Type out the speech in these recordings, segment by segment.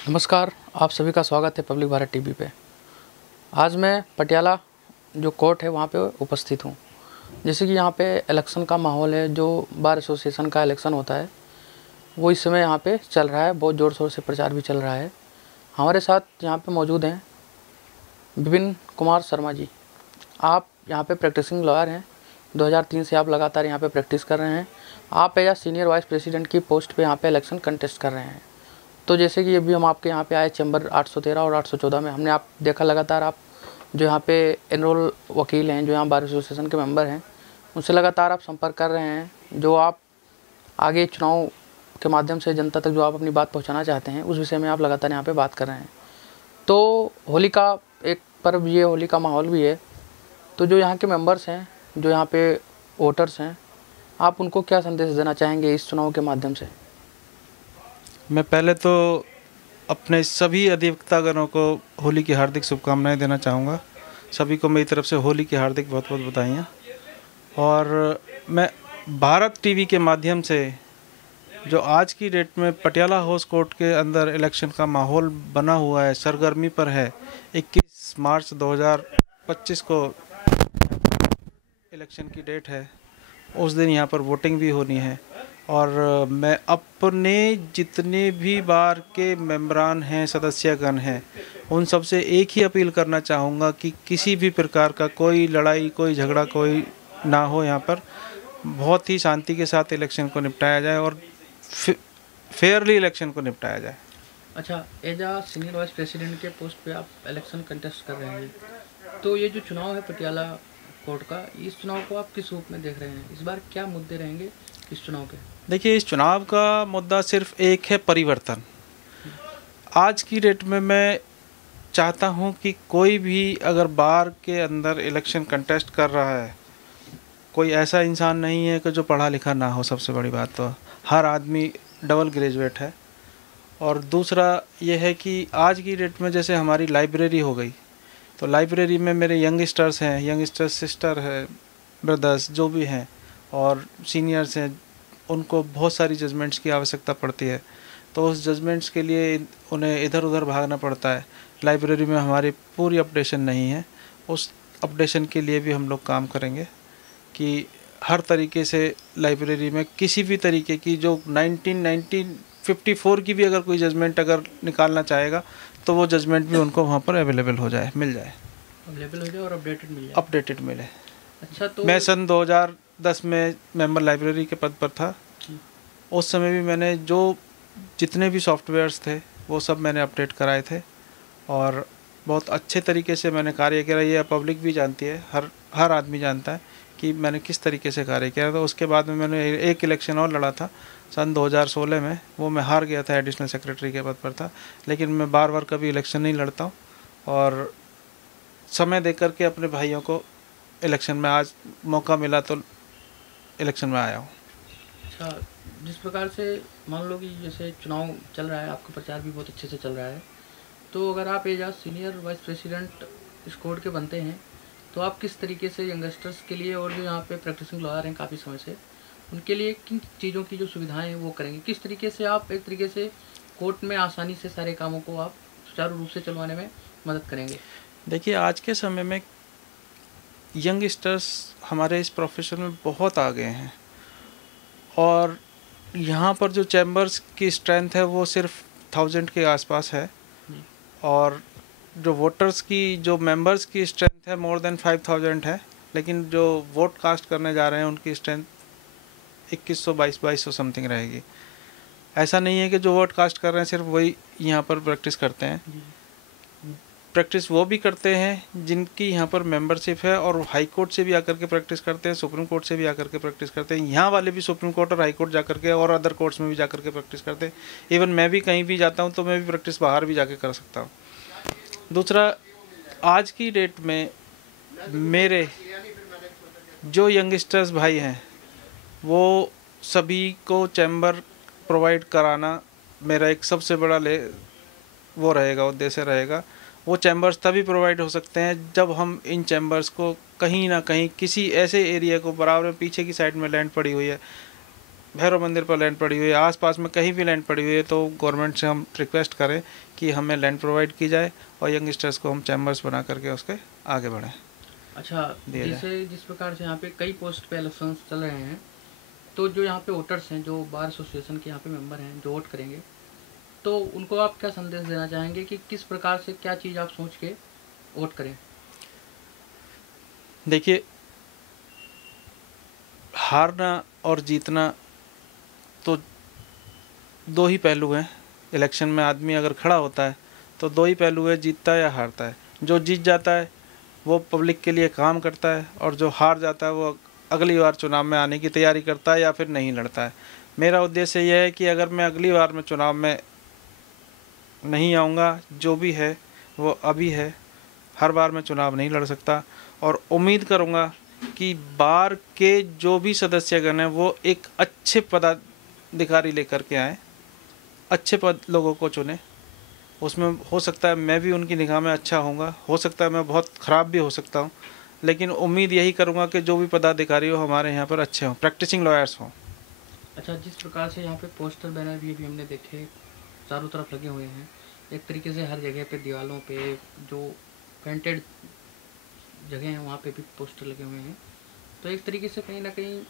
नमस्कार, आप सभी का स्वागत है पब्लिक भारत टीवी पे। आज मैं पटियाला जो कोर्ट है वहाँ पे उपस्थित हूँ। जैसे कि यहाँ पे इलेक्शन का माहौल है, जो बार एसोसिएशन का इलेक्शन होता है वो इस समय यहाँ पे चल रहा है। बहुत ज़ोर शोर से प्रचार भी चल रहा है। हमारे साथ यहाँ पे मौजूद हैं विपिन कुमार शर्मा जी। आप यहाँ पे प्रैक्टिसिंग लॉयर हैं। 2003 से आप लगातार यहाँ पे प्रैक्टिस कर रहे हैं। आप एज सीनियर वाइस प्रेसिडेंट की पोस्ट पे यहाँ पे इलेक्शन कंटेस्ट कर रहे हैं। तो जैसे कि अभी हम आपके यहाँ पे आए चैम्बर 813 और 814 में, हमने आप देखा लगातार आप जो यहाँ पे एनरोल वकील हैं, जो यहाँ बार एसोसिएशन के मेंबर हैं, उनसे लगातार आप संपर्क कर रहे हैं। जो आप आगे चुनाव के माध्यम से जनता तक जो आप अपनी बात पहुँचाना चाहते हैं, उस विषय में आप लगातार यहाँ पे बात कर रहे हैं। तो होली का एक पर्व भी है, होली का माहौल भी है। तो जो यहाँ के मेंबर्स हैं, जो यहाँ पे वोटर्स हैं, आप उनको क्या संदेश देना चाहेंगे इस चुनाव के माध्यम से? मैं पहले तो अपने सभी अधिवक्तागणों को होली की हार्दिक शुभकामनाएं देना चाहूँगा। सभी को मेरी तरफ से होली की हार्दिक बहुत बहुत बधाइयाँ। और मैं भारत टीवी के माध्यम से जो आज की डेट में पटियाला हाउस कोर्ट के अंदर इलेक्शन का माहौल बना हुआ है, सरगर्मी पर है। 21 मार्च 2025 को इलेक्शन की डेट है। उस दिन यहाँ पर वोटिंग भी होनी है। और मैं अपने जितने भी बार के मेंबरान हैं, सदस्यगण हैं, उन सब से एक ही अपील करना चाहूँगा कि किसी भी प्रकार का कोई लड़ाई, कोई झगड़ा कोई ना हो। यहाँ पर बहुत ही शांति के साथ इलेक्शन को निपटाया जाए और फेयरली इलेक्शन को निपटाया जाए। अच्छा, एज आ सीनियर वाइस प्रेसिडेंट के पोस्ट पे आप इलेक्शन कंटेस्ट कर रहे हैं, तो ये जो चुनाव है पटियाला कोर्ट का, इस चुनाव को आप किस रूप में देख रहे हैं? इस बार क्या मुद्दे रहेंगे इस चुनाव के? देखिए, इस चुनाव का मुद्दा सिर्फ एक है, परिवर्तन। आज की डेट में मैं चाहता हूं कि कोई भी अगर बार के अंदर इलेक्शन कंटेस्ट कर रहा है, कोई ऐसा इंसान नहीं है कि जो पढ़ा लिखा ना हो। सबसे बड़ी बात तो हर आदमी डबल ग्रेजुएट है। और दूसरा ये है कि आज की डेट में जैसे हमारी लाइब्रेरी हो गई, तो लाइब्रेरी में मेरे यंगस्टर्स हैं, यंगस्टर्स सिस्टर है, ब्रदर्स जो भी हैं और सीनियर्स हैं, उनको बहुत सारी जजमेंट्स की आवश्यकता पड़ती है। तो उस जजमेंट्स के लिए उन्हें इधर उधर भागना पड़ता है। लाइब्रेरी में हमारी पूरी अपडेशन नहीं है। उस अपडेशन के लिए भी हम लोग काम करेंगे कि हर तरीके से लाइब्रेरी में किसी भी तरीके की जो 1954 की भी अगर कोई जजमेंट अगर निकालना चाहेगा तो वो जजमेंट भी उनको वहाँ पर अवेलेबल हो जाए, मिल जाए, अवेलेबल हो जाए और अपडेटेड मिल जाए। अपडेटेड मिले। अच्छा, तो मैं सन 2010 में मेंबर लाइब्रेरी के पद पर था। उस समय भी मैंने जो जितने भी सॉफ्टवेयर्स थे वो सब मैंने अपडेट कराए थे और बहुत अच्छे तरीके से मैंने कार्य किया। ये पब्लिक भी जानती है, हर आदमी जानता है कि मैंने किस तरीके से कार्य किया। तो उसके बाद में मैंने एक इलेक्शन और लड़ा था सन 2016 में। वो मैं हार गया था, एडिशनल सेक्रेटरी के पद पर था। लेकिन मैं बार बार कभी इलेक्शन नहीं लड़ता हूँ और समय दे करके अपने भाइयों को इलेक्शन में आज मौका मिला तो इलेक्शन में आया हूँ। अच्छा, जिस प्रकार से मान लो कि जैसे चुनाव चल रहा है, आपका प्रचार भी बहुत अच्छे से चल रहा है, तो अगर आप एज आ सीनियर वाइस प्रेसिडेंट इस कोर्ट के बनते हैं, तो आप किस तरीके से यंगस्टर्स के लिए और जो यहाँ पे प्रैक्टिसिंग लॉयर हैं काफ़ी समय से, उनके लिए किन चीज़ों की जो सुविधाएं हैं वो करेंगे? किस तरीके से आप एक तरीके से कोर्ट में आसानी से सारे कामों को आप सुचारू रूप से चलवाने में मदद करेंगे? देखिए, आज के समय में यंगस्टर्स हमारे इस प्रोफेशन में बहुत आ गए हैं और यहाँ पर जो चैम्बर्स की स्ट्रेंथ है वो सिर्फ 1000 के आसपास है और जो वोटर्स की, जो मेंबर्स की स्ट्रेंथ है मोर देन 5000 है। लेकिन जो वोट कास्ट करने जा रहे हैं उनकी स्ट्रेंथ 2100 समथिंग रहेगी। ऐसा नहीं है कि जो वोट कास्ट कर रहे हैं सिर्फ वही यहाँ पर प्रैक्टिस करते हैं। प्रैक्टिस वो भी करते हैं जिनकी यहाँ पर मेंबरशिप है और हाई कोर्ट से भी आकर के प्रैक्टिस करते हैं, सुप्रीम कोर्ट से भी आकर के प्रैक्टिस करते हैं। यहाँ वाले भी सुप्रीम कोर्ट और हाई कोर्ट जा करके और अदर कोर्ट्स में भी जा करके प्रैक्टिस करते हैं। इवन मैं भी कहीं भी जाता हूँ तो मैं भी प्रैक्टिस बाहर भी जाके कर सकता हूँ। दूसरा, आज की डेट में मेरे जो यंगस्टर्स भाई हैं वो सभी को चैम्बर प्रोवाइड कराना मेरा एक सबसे बड़ा वो रहेगा, उद्देश्य रहेगा। वो चैम्बर्स तभी प्रोवाइड हो सकते हैं जब हम इन चैम्बर्स को कहीं ना कहीं किसी ऐसे एरिया को, बराबर में पीछे की साइड में लैंड पड़ी हुई है, भैरव मंदिर पर लैंड पड़ी हुई है, आसपास में कहीं भी लैंड पड़ी हुई है, तो गवर्नमेंट से हम रिक्वेस्ट करें कि हमें लैंड प्रोवाइड की जाए और यंगस्टर्स को हम चैम्बर्स बना करके उसके आगे बढ़ें। अच्छा, दिया जाए। जैसे जिस प्रकार से यहाँ पे कई पोस्ट पे इलेक्शन चल रहे हैं, तो जो यहाँ पे वोटर्स हैं, जो बार एसोसिएशन के यहाँ पे मेंबर हैं जो वोट करेंगे, तो उनको आप क्या संदेश देना चाहेंगे कि किस प्रकार से क्या चीज़ आप सोच के वोट करें? देखिए, हारना और जीतना तो दो ही पहलू हैं। इलेक्शन में आदमी अगर खड़ा होता है तो दो ही पहलू है, जीतता है या हारता है। जो जीत जाता है वो पब्लिक के लिए काम करता है, और जो हार जाता है वो अगली बार चुनाव में आने की तैयारी करता है या फिर नहीं लड़ता है। मेरा उद्देश्य यह है कि अगर मैं अगली बार में चुनाव में नहीं आऊँगा, जो भी है वो अभी है, हर बार मैं चुनाव नहीं लड़ सकता, और उम्मीद करूँगा कि बार के जो भी सदस्यगण हैं वो एक अच्छे पदाधिकारी लेकर के आएँ, अच्छे पद लोगों को चुने। उसमें हो सकता है मैं भी उनकी निगाह में अच्छा होऊंगा, हो सकता है मैं बहुत ख़राब भी हो सकता हूँ, लेकिन उम्मीद यही करूँगा कि जो भी पदाधिकारी हो हमारे यहाँ पर अच्छे हों, प्रैक्टिसिंग लॉयर्स हों। अच्छा, जिस प्रकार से यहाँ पे पोस्टर बैनर भी अभी हमने देखे चारों तरफ लगे हुए हैं, एक तरीके से हर जगह पे दीवारों पे जो पेंटेड जगह हैं वहाँ पे भी पोस्टर लगे हुए हैं, तो एक तरीके से कहीं ना कहीं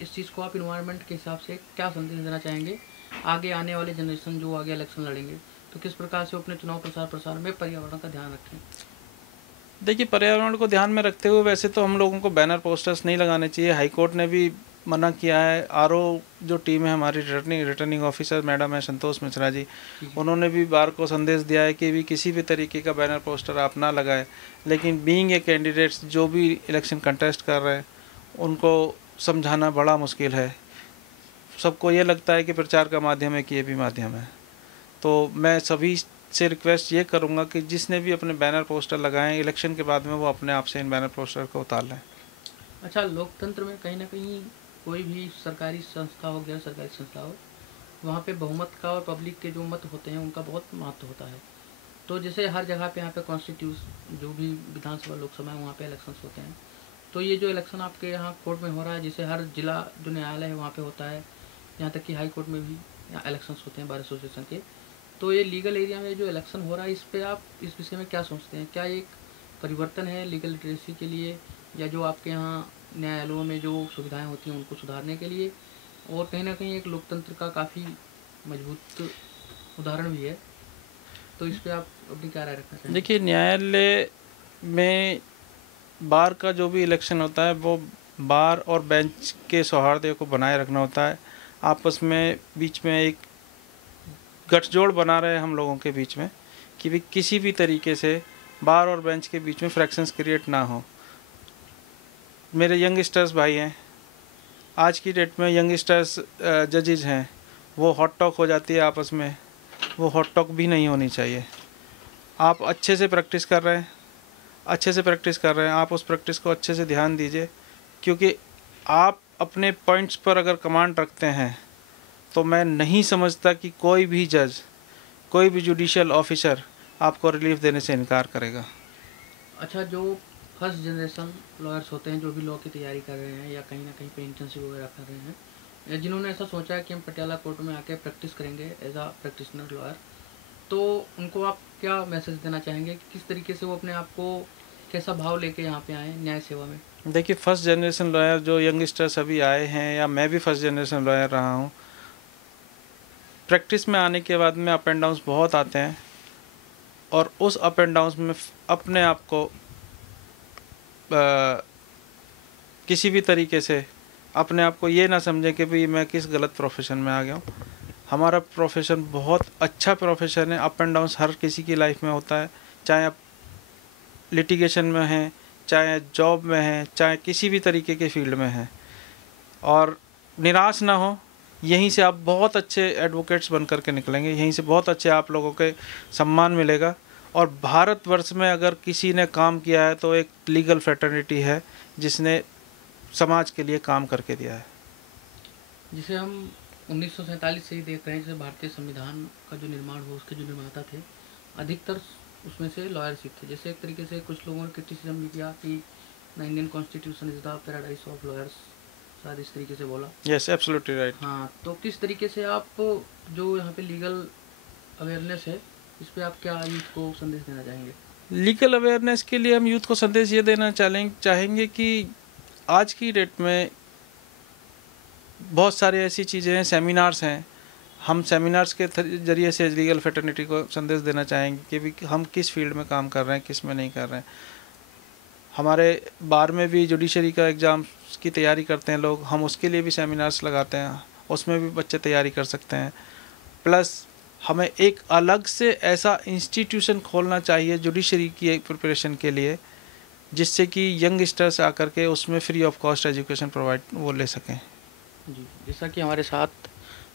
इस चीज़ को आप इन्वायरमेंट के हिसाब से क्या संदेश देना चाहेंगे आगे आने वाले जनरेशन जो आगे इलेक्शन लड़ेंगे, तो किस प्रकार से वो अपने चुनाव प्रचार प्रसार में पर्यावरण का ध्यान रखें? देखिए, पर्यावरण को ध्यान में रखते हुए वैसे तो हम लोगों को बैनर पोस्टर्स नहीं लगाने चाहिए। हाई कोर्ट ने भी मना किया है। आरओ जो टीम है हमारी, रिटर्निंग ऑफिसर मैडम है संतोष मिश्रा जी, उन्होंने भी बार को संदेश दिया है कि भी किसी भी तरीके का बैनर पोस्टर आप ना लगाएं। लेकिन बीइंग ए कैंडिडेट्स जो भी इलेक्शन कंटेस्ट कर रहे हैं उनको समझाना बड़ा मुश्किल है। सबको ये लगता है कि प्रचार का माध्यम है कि ये भी माध्यम है। तो मैं सभी से रिक्वेस्ट ये करूँगा कि जिसने भी अपने बैनर पोस्टर लगाएं, इलेक्शन के बाद में वो अपने आप से इन बैनर पोस्टर को उतार लें। अच्छा, लोकतंत्र में कहीं ना कहीं कोई भी सरकारी संस्था हो, गैर सरकारी संस्था हो, वहाँ पे बहुमत का और पब्लिक के जो मत होते हैं उनका बहुत महत्व होता है। तो जैसे हर जगह पे यहाँ पे कॉन्स्टिट्यूशन जो भी विधानसभा लोकसभा है वहाँ पे इलेक्शंस होते हैं, तो ये जो इलेक्शन आपके यहाँ कोर्ट में हो रहा है, जैसे हर जिला जो न्यायालय है वहाँ पे होता है, यहाँ तक कि हाई कोर्ट में भी यहाँ इलेक्शंस होते हैं बार एसोसिएशन के, तो ये लीगल एरिया में जो इलेक्शन हो रहा है इस पर आप इस विषय में क्या सोचते हैं? क्या ये एक परिवर्तन है लीगल लिटरेसी के लिए, या जो आपके यहाँ न्यायालयों में जो सुविधाएं होती हैं उनको सुधारने के लिए, और कहीं ना कहीं एक लोकतंत्र का काफ़ी मजबूत उदाहरण भी है, तो इस पर आप अपनी क्या राय रखना चाहेंगे? देखिए, न्यायालय में बार का जो भी इलेक्शन होता है वो बार और बेंच के सौहार्द को बनाए रखना होता है। आपस में बीच में एक गठजोड़ बना रहे हम लोगों के बीच में कि भी किसी भी तरीके से बार और बेंच के बीच में फ्रैक्शंस क्रिएट ना हो। मेरे यंगस्टर्स भाई हैं, आज की डेट में यंगस्टर्स जजेज हैं, वो हॉट टॉक हो जाती है आपस में, वो हॉट टॉक भी नहीं होनी चाहिए। आप अच्छे से प्रैक्टिस कर रहे हैं, आप उस प्रैक्टिस को अच्छे से ध्यान दीजिए, क्योंकि आप अपने पॉइंट्स पर अगर कमांड रखते हैं तो मैं नहीं समझता कि कोई भी जज, कोई भी जुडिशियल ऑफिसर आपको रिलीफ देने से इनकार करेगा। अच्छा, जो फर्स्ट जनरेशन लॉयर्स होते हैं जो भी लॉ की तैयारी कर रहे हैं या कहीं ना कहीं पे इंटर्नशिप वगैरह कर रहे हैं, या जिन्होंने ऐसा सोचा है कि हम पटियाला कोर्ट में आके प्रैक्टिस करेंगे एज आ प्रैक्टिशनर लॉयर, तो उनको आप क्या मैसेज देना चाहेंगे कि किस तरीके से वो अपने आप को कैसा भाव लेके यहाँ पे आए न्याय सेवा में? देखिए, फर्स्ट जनरेशन लॉयर जो यंगस्टर्स अभी आए हैं, या मैं भी फर्स्ट जनरेशन लॉयर रहा हूँ, प्रैक्टिस में आने के बाद में अप एंड डाउन्स बहुत आते हैं, और उस अप एंड डाउन्स में अपने आप को किसी भी तरीके से अपने आप को ये ना समझें कि भाई मैं किस गलत प्रोफेशन में आ गया हूँ। हमारा प्रोफेशन बहुत अच्छा प्रोफेशन है। अप एंड डाउन्स हर किसी की लाइफ में होता है, चाहे आप लिटिगेशन में हैं, चाहे जॉब में हैं, चाहे किसी भी तरीके के फील्ड में हैं। और निराश ना हो, यहीं से आप बहुत अच्छे एडवोकेट्स बन कर के निकलेंगे, यहीं से बहुत अच्छे आप लोगों के सम्मान मिलेगा। और भारतवर्ष में अगर किसी ने काम किया है तो एक लीगल फ्रेटर्निटी है जिसने समाज के लिए काम करके दिया है। जिसे हम 1947 से ही देख रहे हैं, जैसे भारतीय संविधान का जो निर्माण हुआ उसके जो निर्माता थे अधिकतर उसमें से लॉयर्स ही थे। जैसे एक तरीके से कुछ लोगों ने क्रिटिसिज्म भी किया कि Indian constitution is the paradise of lawyers, शायद इस तरीके से बोला। Yes, absolutely right. हाँ, तो किस तरीके से आप जो यहाँ पे लीगल अवेयरनेस है, इस पे आप क्या यूथ को संदेश देना चाहेंगे? लीगल अवेयरनेस के लिए हम यूथ को संदेश ये देना चाहेंगे कि आज की डेट में बहुत सारे ऐसी चीज़ें हैं, सेमिनार्स हैं। हम सेमिनार्स के जरिए से लीगल फ्रेटर्निटी को संदेश देना चाहेंगे कि भी हम किस फील्ड में काम कर रहे हैं, किस में नहीं कर रहे हैं। हमारे बार में भी जुडिशरी का एग्ज़ाम की तैयारी करते हैं लोग, हम उसके लिए भी सेमिनार्स लगाते हैं, उसमें भी बच्चे तैयारी कर सकते हैं। प्लस हमें एक अलग से ऐसा इंस्टीट्यूशन खोलना चाहिए जुडिशरी की प्रिपरेशन के लिए, जिससे कि यंगस्टर्स आकर के उसमें free of cost education provide वो ले सकें। जी, जैसा कि हमारे साथ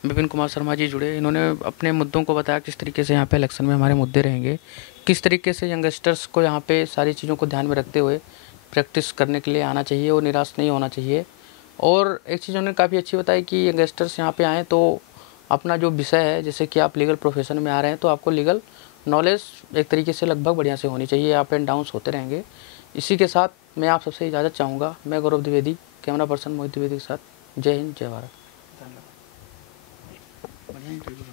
विपिन कुमार शर्मा जी जुड़े, इन्होंने अपने मुद्दों को बताया किस तरीके से यहाँ पे इलेक्शन में हमारे मुद्दे रहेंगे, किस तरीके से यंगस्टर्स को यहाँ पे सारी चीज़ों को ध्यान में रखते हुए प्रैक्टिस करने के लिए आना चाहिए और निराश नहीं होना चाहिए। और एक चीज़ उन्होंने काफ़ी अच्छी बताई कि यंगस्टर्स यहाँ पे आएँ तो अपना जो विषय है, जैसे कि आप लीगल प्रोफेशन में आ रहे हैं तो आपको लीगल नॉलेज एक तरीके से लगभग बढ़िया से होनी चाहिए, अप एंड डाउन्स होते रहेंगे। इसी के साथ मैं आप सबसे इजाज़त चाहूँगा। मैं गौरव द्विवेदी, कैमरा पर्सन मोहित द्विवेदी के साथ। जय हिंद, जय भारत। धन्यवाद। बढ़िया इंटरव्यू।